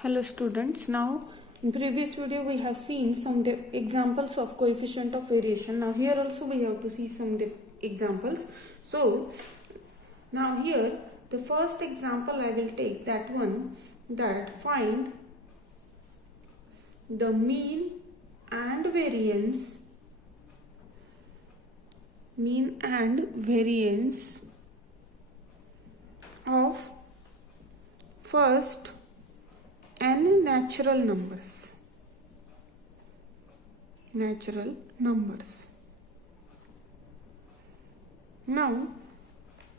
Hello students, now in previous video we have seen some examples of coefficient of variation. Now here also we have to see some examples. So now here the first example I will take that one, that find the mean and variance of first n natural numbers. Now,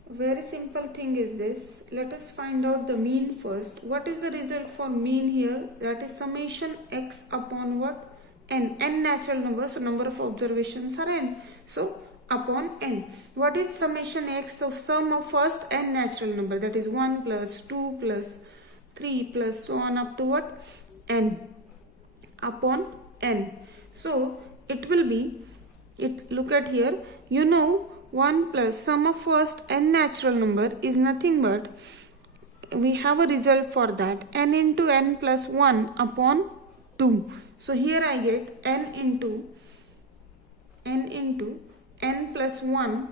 very simple thing is this. Let us find out the mean first. What is the result for mean here? That is summation x upon what? N. N natural numbers. So, number of observations are n. So, upon n. What is summation x of sum of first n natural number? That is 1 plus 2 plus 3 plus so on up to what? N. Upon n. So, it will be, look at here, you know 1 plus sum of first n natural number is nothing but, we have a result for that, n into n plus 1 upon 2. So here I get n into n plus 1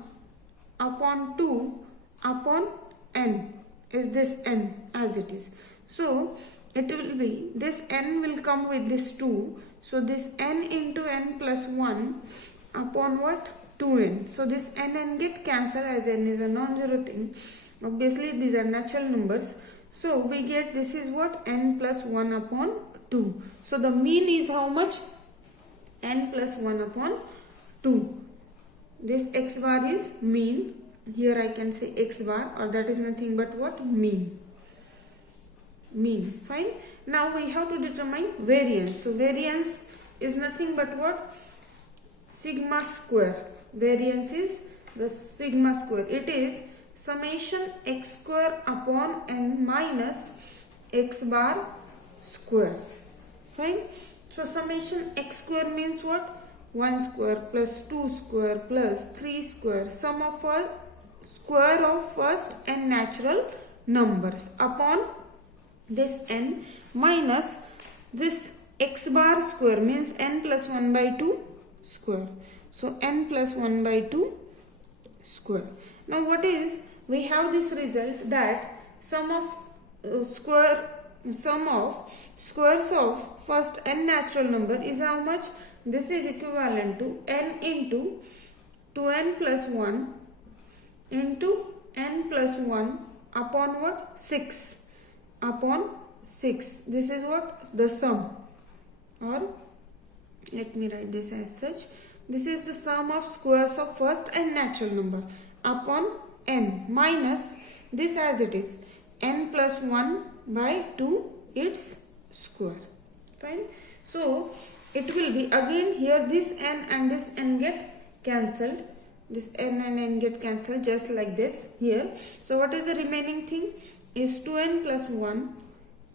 upon 2 upon n is this n as it is. So it will be, this n will come with this 2. So this n into n plus 1 upon what? 2n. So this n get cancelled as n is a non-zero thing. Obviously these are natural numbers. So we get this is what? N plus 1 upon 2. So the mean is how much? N plus 1 upon 2. This x bar is mean. Here I can say x bar, or that is nothing but what? Mean. Fine. Now we have to determine variance. So variance is nothing but what? Sigma square. Variance is the sigma square. It is summation x square upon n minus x bar square. Fine. So summation x square means what? 1 square plus 2 square plus 3 square, sum of all square of first n natural numbers upon this n minus this x bar square means n plus 1 by 2 square. So n plus 1 by 2 square. Now what is, we have this result that sum of squares of first n natural number is how much? This is equivalent to n into 2n plus 1 into n plus 1 upon what? 6 upon 6. This is what? The sum, or let me write this as such. This is the sum of squares of first n natural number upon n minus this as it is n plus 1 by 2 its square. Fine. So it will be again here this n and this n get cancelled. This n and n get cancelled just like this here. So what is the remaining thing? Is 2n plus 1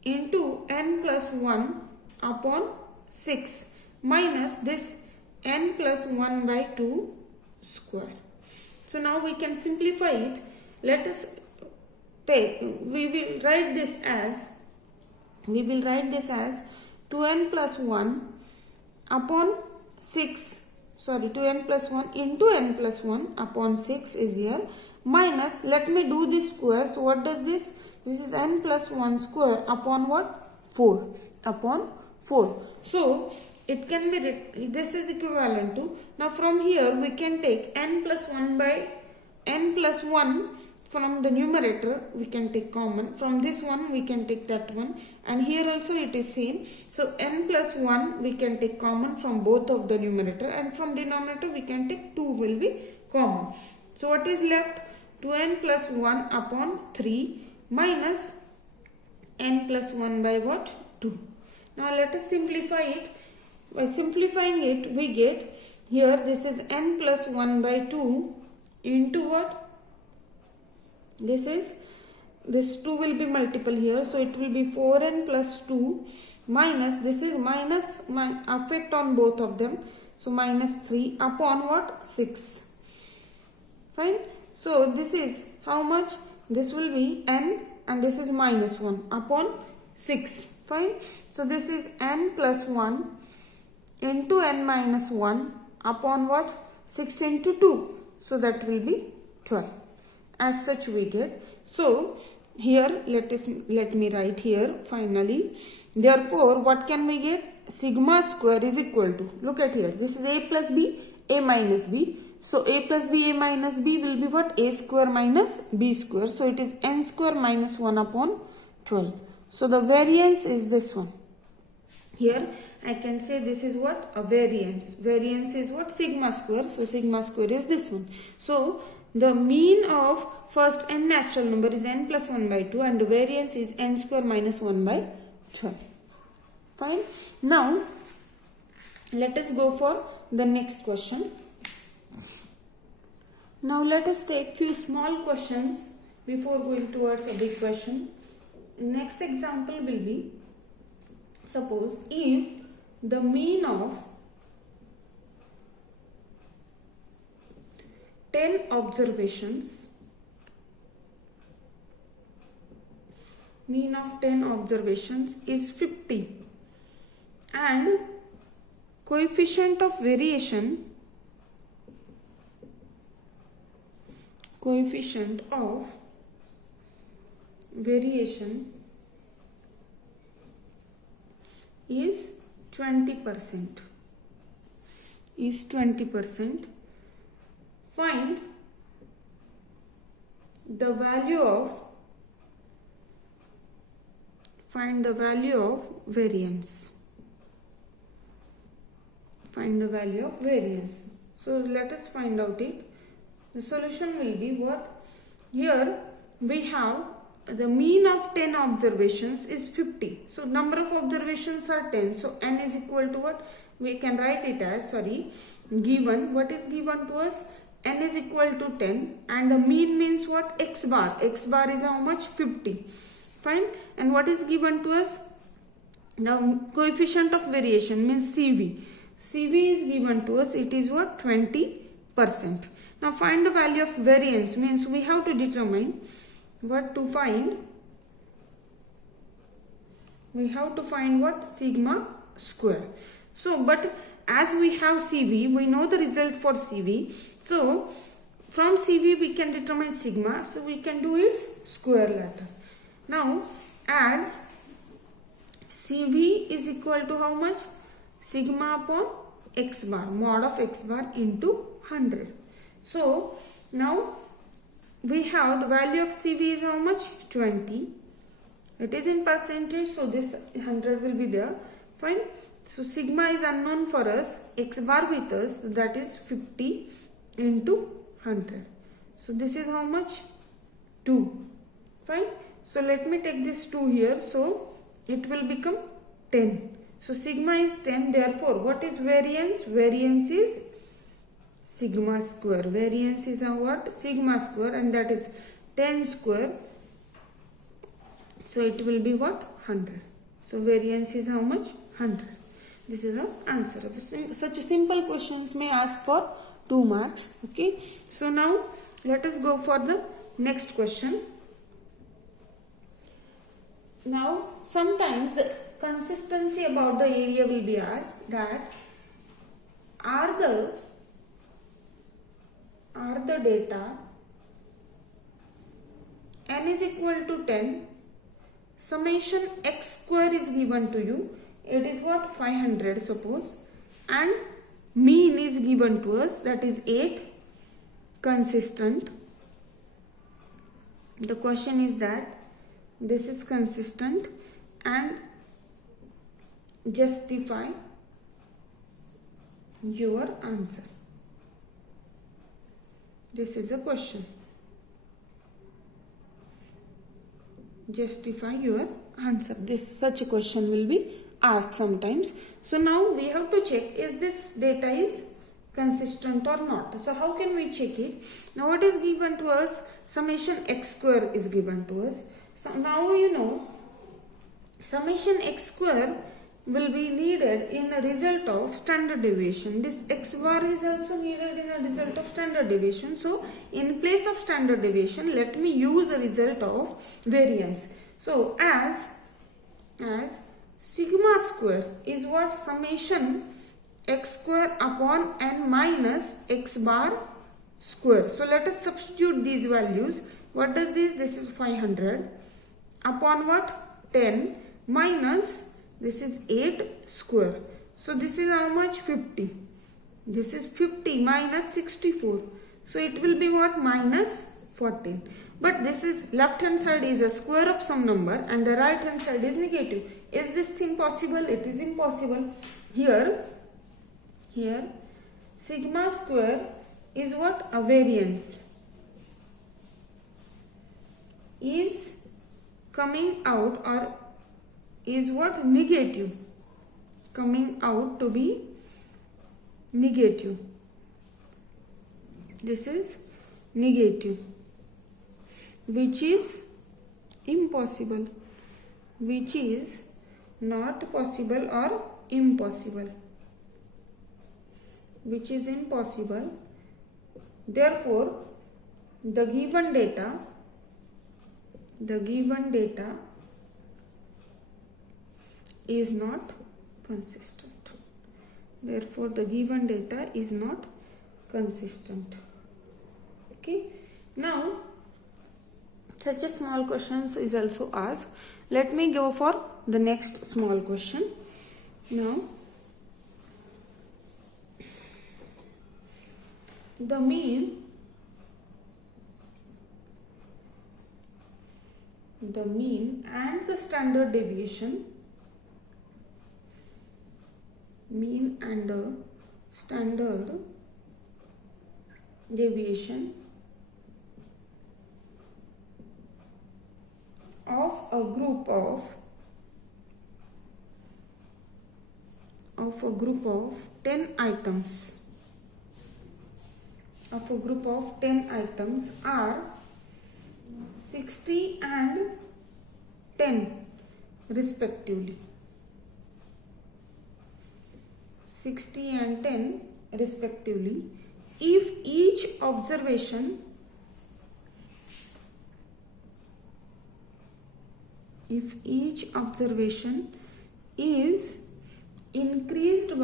into n plus 1 upon 6 minus this n plus 1 by 2 square. So now we can simplify it. Let us take, we will write this as 2n plus 1 upon 6, 2n plus 1 into n plus 1 upon 6 is here, minus, let me do this square. So what does this? This is n plus 1 square upon what? 4. Upon 4. So it can be, this is equivalent to, now from here we can take n plus 1 by n plus 1 from the numerator we can take common. From this one we can take that one, and here also it is same. So n plus 1 we can take common from both of the numerator, and from denominator we can take 2 will be common. So what is left? 2n plus 1 upon 3 minus n plus 1 by what? 2. Now let us simplify it. By simplifying it we get here this is n plus 1 by 2 into what? This 2 will be multiple here, so it will be 4n plus 2 minus, this is minus effect on both of them, so minus 3 upon what? 6. Fine. So this is how much? This will be n and this is minus 1 upon 6. Fine. So this is n plus 1 into n minus 1 upon what? 6 into 2. So that will be 12. As such we get. So here let me write here finally. Therefore what can we get? Sigma square is equal to, look at here, this is a plus b, a minus b. So a plus b, a minus b will be what? A square minus b square. So it is n square minus 1 upon 12. So the variance is this one. Here I can say this is what? A variance. Variance is what? Sigma square. So sigma square is this one. So the mean of first n natural number is n plus 1 by 2 and the variance is n square minus 1 by 12. Fine. Now let us go for the next question. Now let us take few small questions before going towards a big question. Next example will be, suppose if the mean of 10 observations is 50 and coefficient of variation is 20%. Find the value of variance. So let us find out it. The solution will be what? Here we have the mean of 10 observations is 50. So number of observations are 10. So n is equal to what? We can write it as, given. What is given to us? N is equal to 10 and the mean means what? X bar. X bar is how much? 50. Fine. And what is given to us? Now coefficient of variation means CV. CV is given to us. It is what? 20%. Now find the value of variance means we have to determine what to find. We have to find what? Sigma square. So but as we have CV, we know the result for CV. So from CV we can determine sigma. So we can do its square later. Now as CV is equal to how much? Sigma upon x bar, mod of x bar into 100. So now we have the value of CV is how much? 20. It is in percentage, so this 100 will be there. Fine. So sigma is unknown for us, x bar with us, that is 50 into 100. So this is how much? 2. Fine. So let me take this 2 here. So it will become 10. So sigma is 10. Therefore, what is variance? Variance is sigma square. Variance is a what? Sigma square, and that is 10 square. So it will be what? 100. So variance is how much? 100. This is the answer. Such simple questions may ask for 2 marks. Okay. So now let us go for the next question. Now sometimes the consistency about the area will be asked, that are the data n is equal to 10, summation x square is given to you. It is what? 500 suppose, and mean is given to us, that is 8, consistent. The question is that this is consistent and justify your answer. This is a question. Justify your answer. Such a question will be asked sometimes. So now we have to check, is this data is consistent or not. So how can we check it? Now what is given to us? Summation x square is given to us. So now you know summation x square will be needed in a result of standard deviation. This x bar is also needed in a result of standard deviation. So in place of standard deviation, let me use a result of variance. So as as sigma square is what? Summation x square upon n minus x bar square. So let us substitute these values. What does this? This is 500 upon what? 10 minus this is 8 square. So this is how much? 50. This is 50 minus 64. So it will be what? Minus 14. But this is left hand side is a square of some number and the right hand side is negative. Is this thing possible? It is impossible. Here sigma square is what? A variance. Is coming out or is what? Negative. Coming out to be negative. This is negative, which is impossible, which is not possible or impossible, which is impossible. Therefore, the given data is not consistent. Therefore, the given data is not consistent. Okay. Now, such a small question is also asked. Let me go for the next small question. Now, the mean and the standard deviation, mean and the standard deviation of a group of 10 items are 60 and 10 respectively. 60 and 10 respectively. If each observation is increased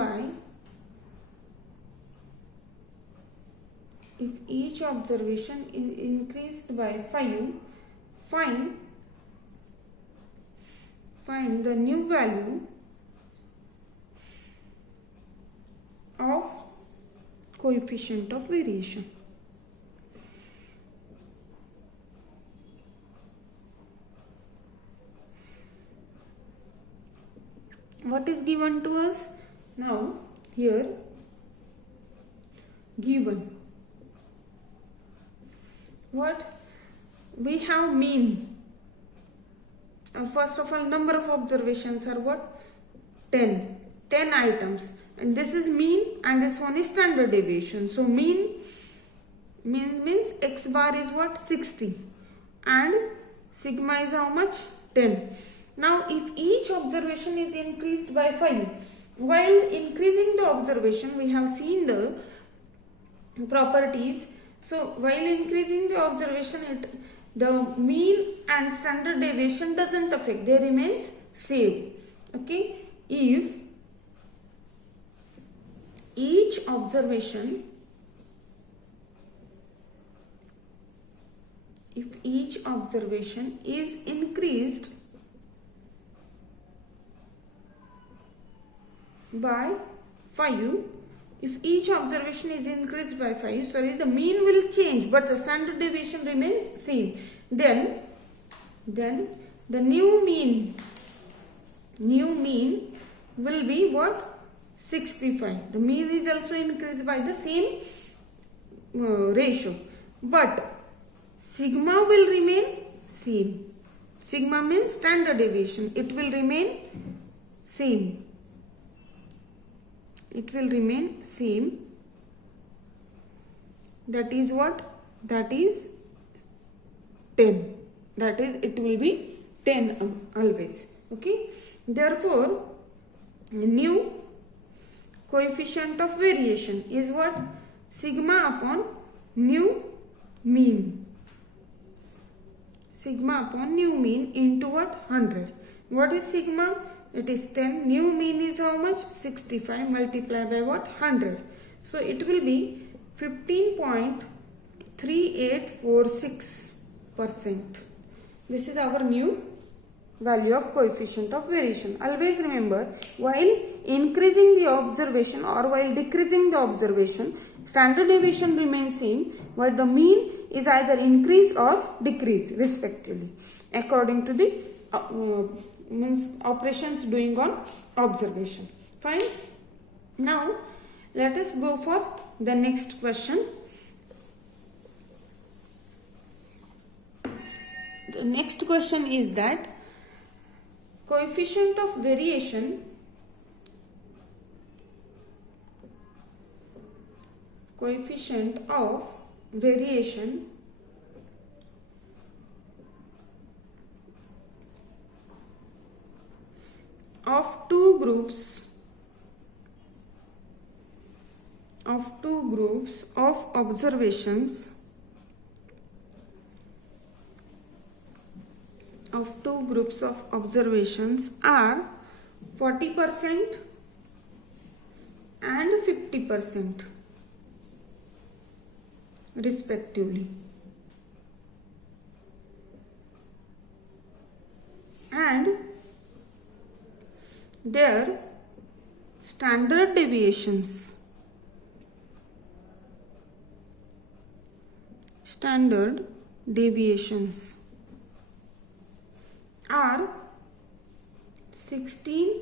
by 5, find the new value of coefficient of variation. What is given to us? Now, here given what? We have mean. First of all, number of observations are what? 10 items, and this is mean and this one is standard deviation. So mean means x bar is what? 60 and sigma is how much? 10. Now if each observation is increased by 5, while increasing the observation we have seen the properties. So while increasing the observation, the mean and standard deviation doesn't affect, they remains same. Okay. If each observation is increased by 5, if each observation is increased by 5, the mean will change but the standard deviation remains same. Then the new mean will be what? 65. The mean is also increased by the same ratio, but sigma will remain same. Sigma means standard deviation. It will remain same. It will remain same. That is what? That is 10. That is, it will be 10 always. Okay. Therefore, new coefficient of variation is what? Sigma upon new mean. Sigma upon new mean into what? 100. What is sigma? It is 10. New mean is how much? 65 multiplied by what? 100. So it will be 15.3846%. This is our new value of coefficient of variation. Always remember, while increasing the observation or while decreasing the observation, standard deviation remains same, but the mean is either increased or decreased respectively according to the means operations doing on observation. Fine. Now let us go for the next question. The next question is that coefficient of variation of two groups of observations are 40% and 50% respectively, and their standard deviations are 16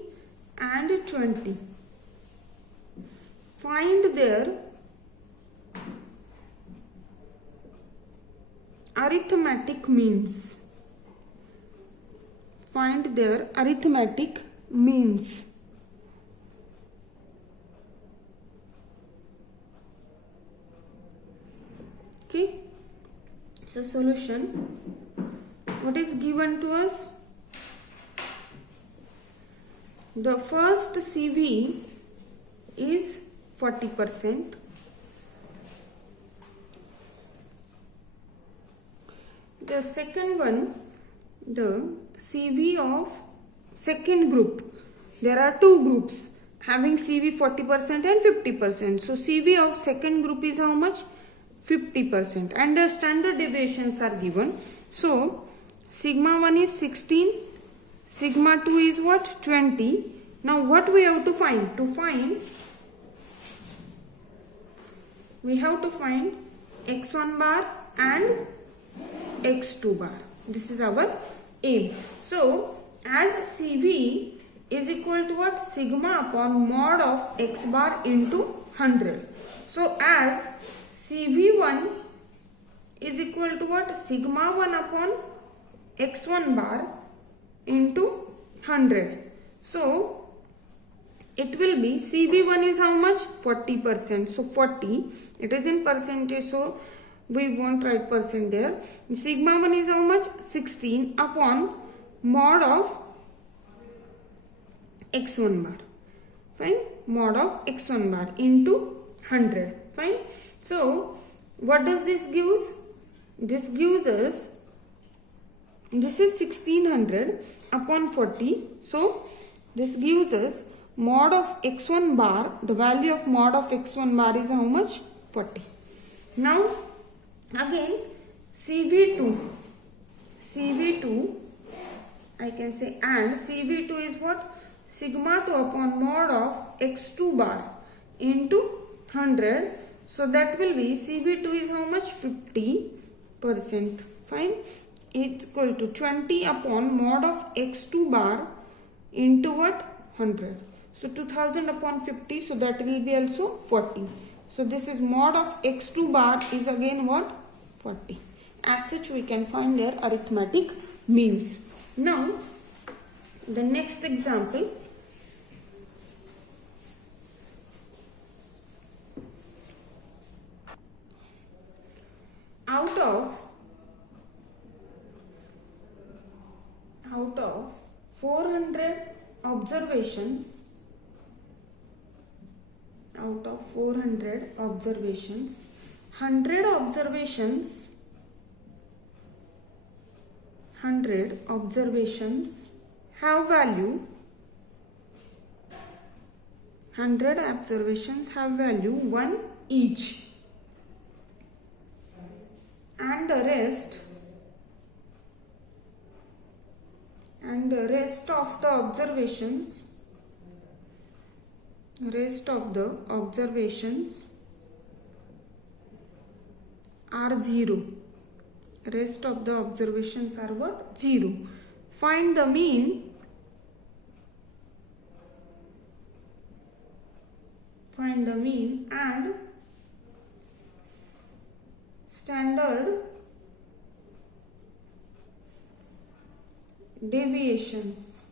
and 20. Find their arithmetic means. Okay. So solution, what is given to us? The first CV is 40%. The second one, the CV of second group. There are two groups having CV 40% and 50%. So CV of second group is how much? 50%, and the standard deviations are given. So sigma 1 is 16, sigma 2 is what? 20. Now what we have to find? We have to find x1 bar and x2 bar. This is our aim. So as CV is equal to what? Sigma upon mod of x bar into 100. So as CV1 is equal to what? Sigma 1 upon x1 bar into 100. So it will be CV1 is how much? 40%. So 40, it is in percentage, so we won't write percent there. Sigma 1 is how much? 16 upon mod of x1 bar. Fine. Mod of x1 bar into 100. Fine. So what does this gives? This gives us, this is 1600 upon 40. So this gives us mod of x1 bar. The value of mod of x1 bar is how much? 40. Now again CV2 I can say, and CV2 is what? Sigma 2 upon mod of x2 bar into 100. So that will be CV2 is how much? 50%. Fine. It's equal to 20 upon mod of x2 bar into what? 100. So 2000 upon 50. So that will be also 40. So this is mod of x2 bar is again what? 40. As such we can find their arithmetic means. Now the next example. Out of 400 observations, 100 observations have value 100 observations have value 1 each, and the rest of the observations are 0. Rest of the observations are what? 0. Find the mean and standard deviations.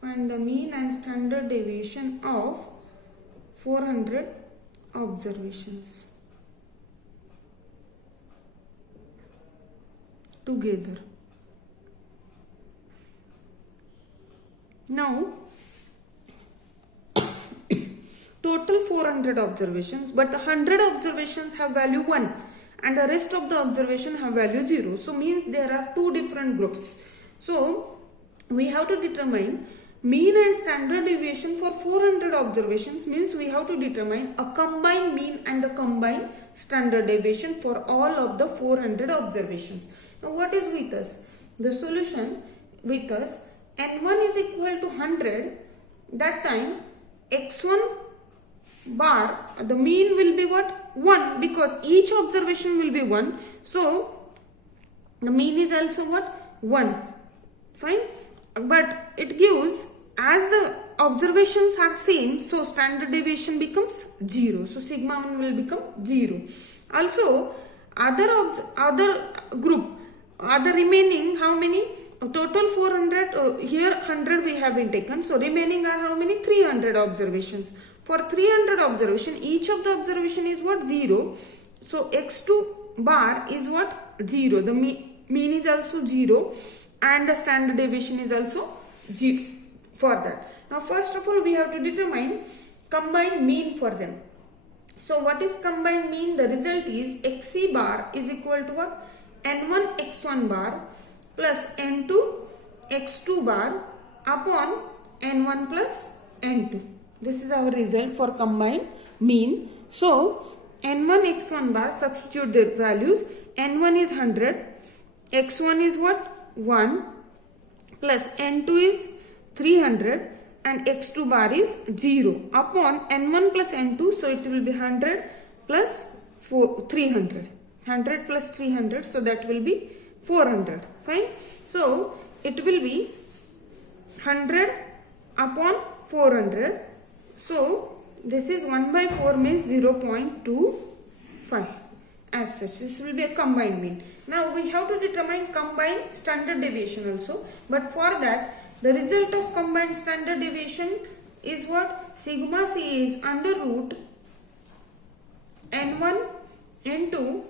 Find the mean and standard deviation of 400 observations together. Now, total 400 observations, but 100 observations have value 1 and the rest of the observation have value 0. So, means there are two different groups. So, we have to determine mean and standard deviation for 400 observations, means we have to determine a combined mean and a combined standard deviation for all of the 400 observations. Now, what is with us? The solution with us, n1 is equal to 100, that time x1 bar, the mean will be what? 1, because each observation will be 1. So, the mean is also what? 1. Fine. But it gives, as the observations are same, so standard deviation becomes 0. So, sigma 1 will become 0. Also, other remaining, how many? Total 400, here 100 we have been taken. So, remaining are how many? 300 observations. For 300 observation, each of the observation is what? 0. So, x2 bar is what? 0. The mean is also 0 and the standard deviation is also 0 for that. Now, first of all, we have to determine combined mean for them. So, what is combined mean? The result is xc bar is equal to what? n1 x1 bar plus n2 x2 bar upon n1 plus n2. This is our result for combined mean. So, n1 x1 bar, substitute their values. n1 is 100, x1 is what? 1 plus n2 is 300 and x2 bar is 0 upon n1 plus n2. So, it will be 100 plus 300. 100 plus 300, so that will be 400. Fine. So, it will be 100 upon 400. So, this is 1 by 4 means 0.25. As such, this will be a combined mean. Now, we have to determine combined standard deviation also. But for that, the result of combined standard deviation is what? Sigma c is under root n1 into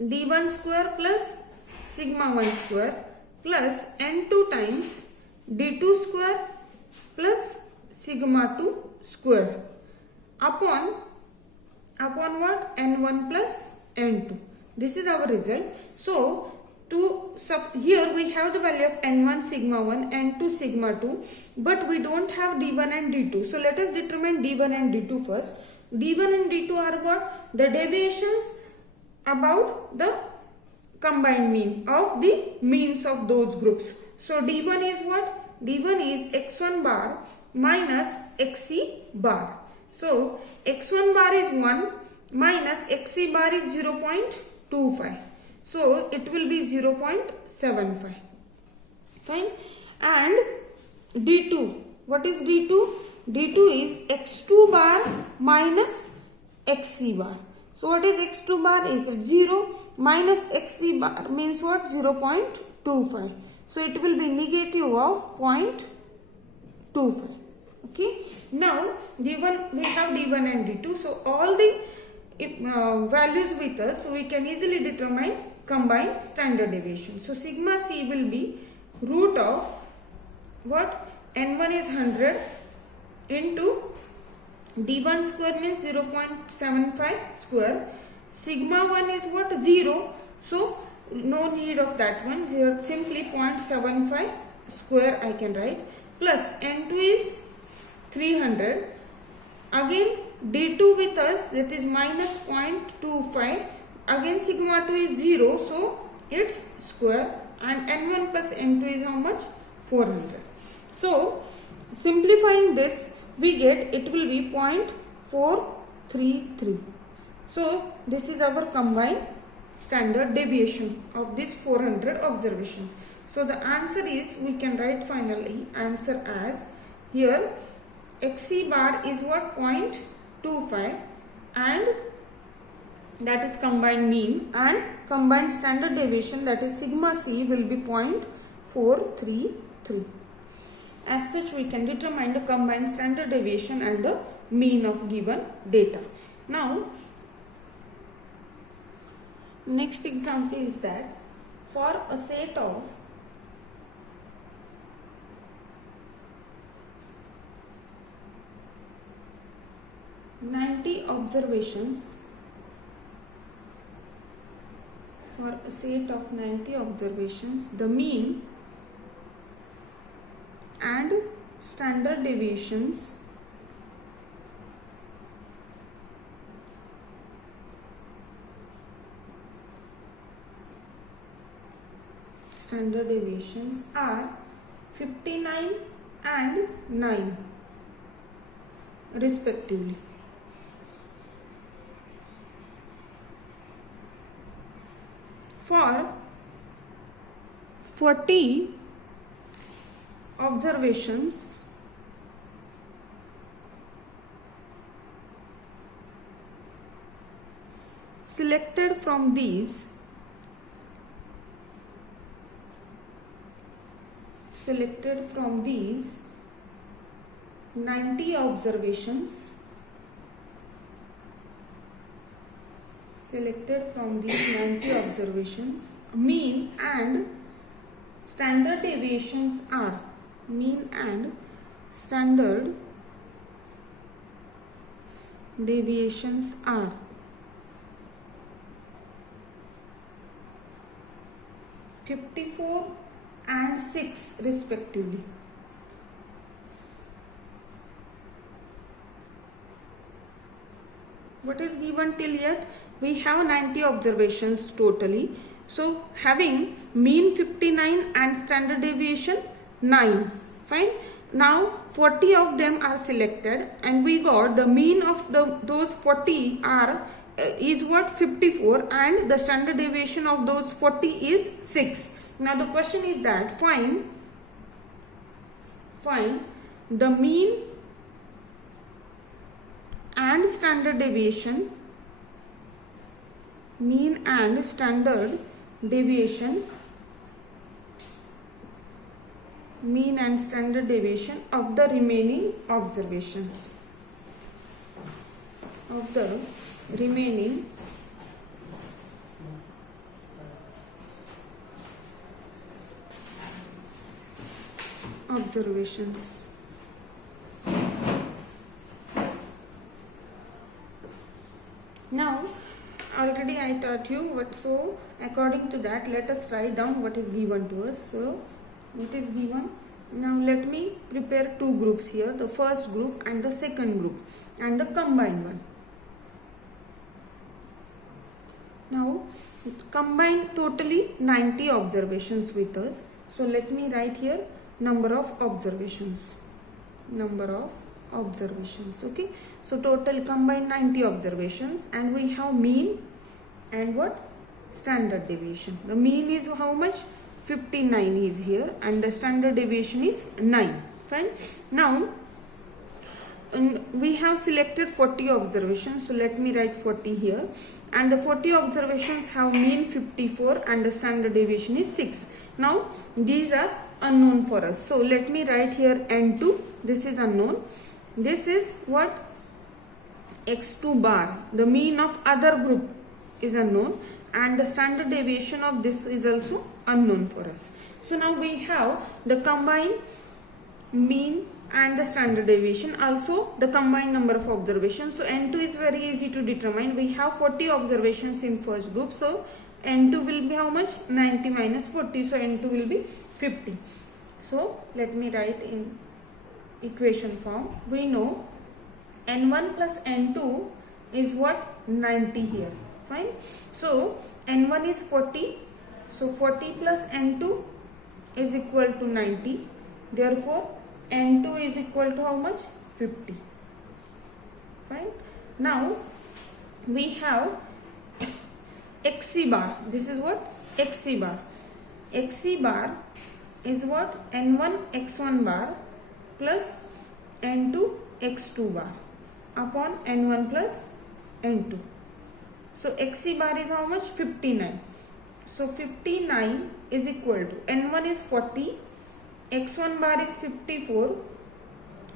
d1 square plus sigma 1 square plus n2 times d2 square plus sigma 2 square upon what? n1 plus n2. This is our result. So, here we have the value of n1 sigma 1, n2 sigma 2, but we don't have d1 and d2. So, let us determine d1 and d2 first. d1 and d2 are what? The deviations about the combined mean of the means of those groups. So, d1 is what? d1 is x1 bar minus xc bar. So, x1 bar is 1 minus xc bar is 0.25. So, it will be 0.75. Fine. And d2. What is d2? d2 is x2 bar minus xc bar. So, what is x2 bar? Is 0 minus xc bar means what? 0.25. So, it will be negative of 0.25. Okay. Now, d1, we have d1 and d2. So, all the values with us, so we can easily determine combined standard deviation. So, sigma c will be root of what? n1 is 100 into d1 square means 0.75 square. Sigma 1 is what? 0. So, no need of that one. Simply 0.75 square I can write, plus N2 is 300. Again D2 with us, that is minus 0.25. Again sigma 2 is 0, so it's square, and N1 plus N2 is how much? 400. So simplifying this, we get it will be 0.433. So this is our combined standard deviation of these 400 observations. So the answer is, we can write finally answer as here XC bar is what? 0.25, and that is combined mean, and combined standard deviation, that is sigma C, will be 0.433. As such, we can determine the combined standard deviation and the mean of given data. Now, next example is that for a set of observations, the mean and standard deviations are 59 and 9 respectively. For 40 observations, selected from these 90 observations, mean and standard deviations are 54 and 6 respectively. What is given till yet? We have 90 observations totally. So having mean 59 and standard deviation 9. Fine. Now 40 of them are selected, and we got the mean of those 40 is what? 54, and the standard deviation of those 40 is 6. Now the question is that find the mean and standard deviation of the remaining observations. Now already I taught you what, so according to that let us write down what is given to us. So what is given? Now let me prepare two groups here, the first group and the second group, and the combined one. Now combine totally 90 observations with us. So let me write here number of observations. Okay, so total combined 90 observations, and we have mean and what? Standard deviation. The mean is how much? 59 is here, and the standard deviation is 9. Fine. Now we have selected 40 observations, so let me write 40 here, and the 40 observations have mean 54 and the standard deviation is 6. Now these are unknown for us, so let me write here N2. This is unknown. This is what? X2 bar. The mean of other group is unknown, and the standard deviation of this is also unknown for us. So now we have the combined mean and the standard deviation, also the combined number of observations. So N2 is very easy to determine. We have 40 observations in first group, so N2 will be how much? 90 minus 40, so N2 will be 50. So let me write in equation form. We know n1 plus n2 is what? 90 here. Fine. So n1 is 40. So 40 plus n2 is equal to 90. Therefore n2 is equal to how much? 50. Fine. Now we have xc bar. This is what? Xc bar. Xc bar is what? n1 x1 bar plus n2 x2 bar upon n1 plus n2. So xc bar is how much? 59. So 59 is equal to n1 is 40, x1 bar is 54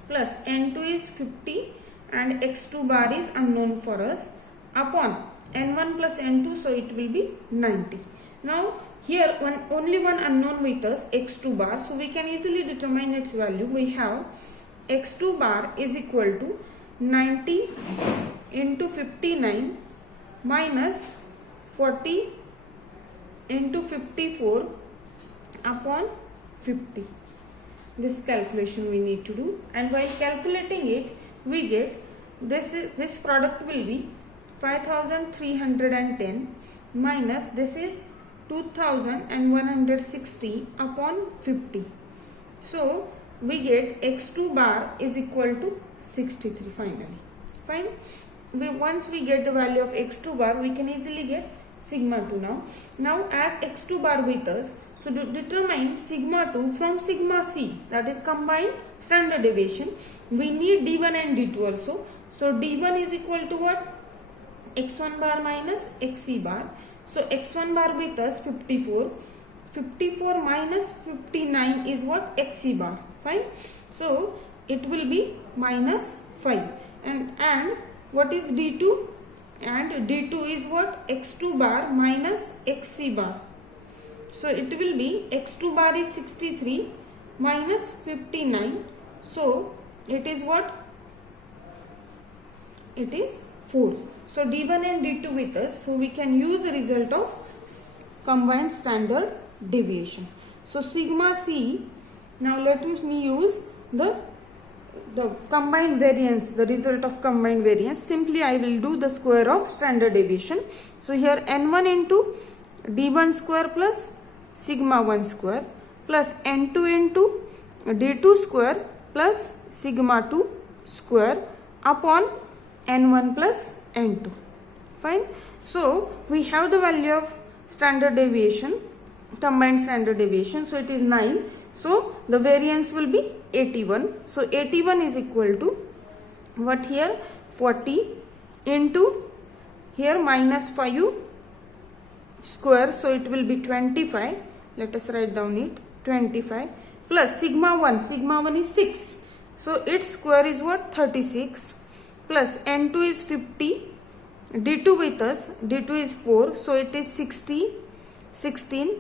plus n2 is 50 and x2 bar is unknown for us upon n1 plus n2, so it will be 90. Now here only one unknown with us, x2 bar, so we can easily determine its value. We have x2 bar is equal to 90 into 59 minus 40 into 54 upon 50. This calculation we need to do, and while calculating it we get this product will be 5310 minus this is 2160 upon 50. So we get x2 bar is equal to 63 finally. Fine. Once we get the value of x2 bar, we can easily get sigma 2 now. Now as x2 bar with us, so to determine sigma 2 from sigma c, that is combined standard deviation, we need d1 and d2 also. So d1 is equal to what? x1 bar minus xc bar. So x1 bar with us 54. 54 minus 59 is what? xc bar. Fine. So it will be minus 5. And what is d2? And d2 is what? x2 bar minus xc bar. So it will be x2 bar is 63 minus 59. So it is what? It is 4. So d1 and d2 with us. So we can use the result of combined standard deviation. So sigma c. Now let me use the combined variance, the result of combined variance. Simply I will do the square of standard deviation. So here n1 into d1 square plus sigma 1 square plus n2 into d2 square plus sigma 2 square upon n1 plus n2. Fine. So we have the value of standard deviation, combined standard deviation. So it is 9. So the variance will be 81. So 81 is equal to what here? 40 into here minus 5 square. So it will be 25. Let us write down it. 25 plus sigma 1. Sigma 1 is 6. So its square is what? 36 plus n2 is 50. d2 with us. d2 is 4. So it is 16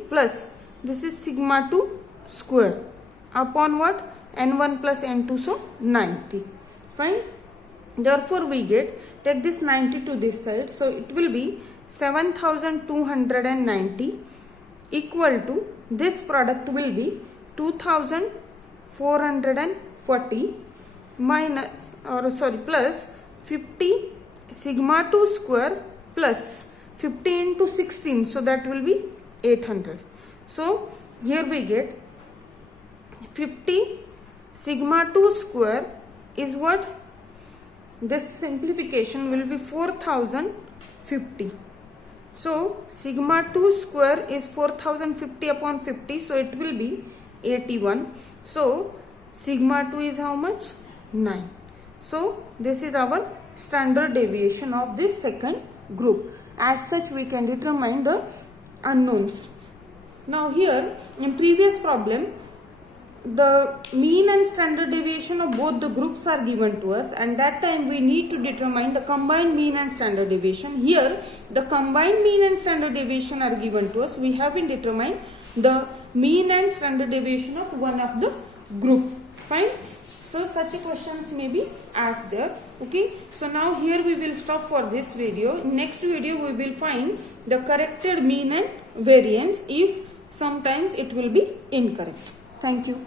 plus this is sigma 2 square upon what? n1 plus n2, so 90. Fine. Therefore we get, take this 90 to this side, so it will be 7290 equal to this product will be 2440 minus plus 50 sigma 2 square plus 50 into 16, so that will be 800. So here we get 50 sigma 2 square is what? This simplification will be 4050. So sigma 2 square is 4050 upon 50, so it will be 81. So sigma 2 is how much? 9. So this is our standard deviation of this second group. As such we can determine the unknowns. Now here in previous problem, the mean and standard deviation of both the groups are given to us, and that time we need to determine the combined mean and standard deviation. Here the combined mean and standard deviation are given to us. We have been determined the mean and standard deviation of one of the group. Fine. So such questions may be asked there. Okay. So now here we will stop for this video. In next video we will find the corrected mean and variance if sometimes it will be incorrect. Thank you.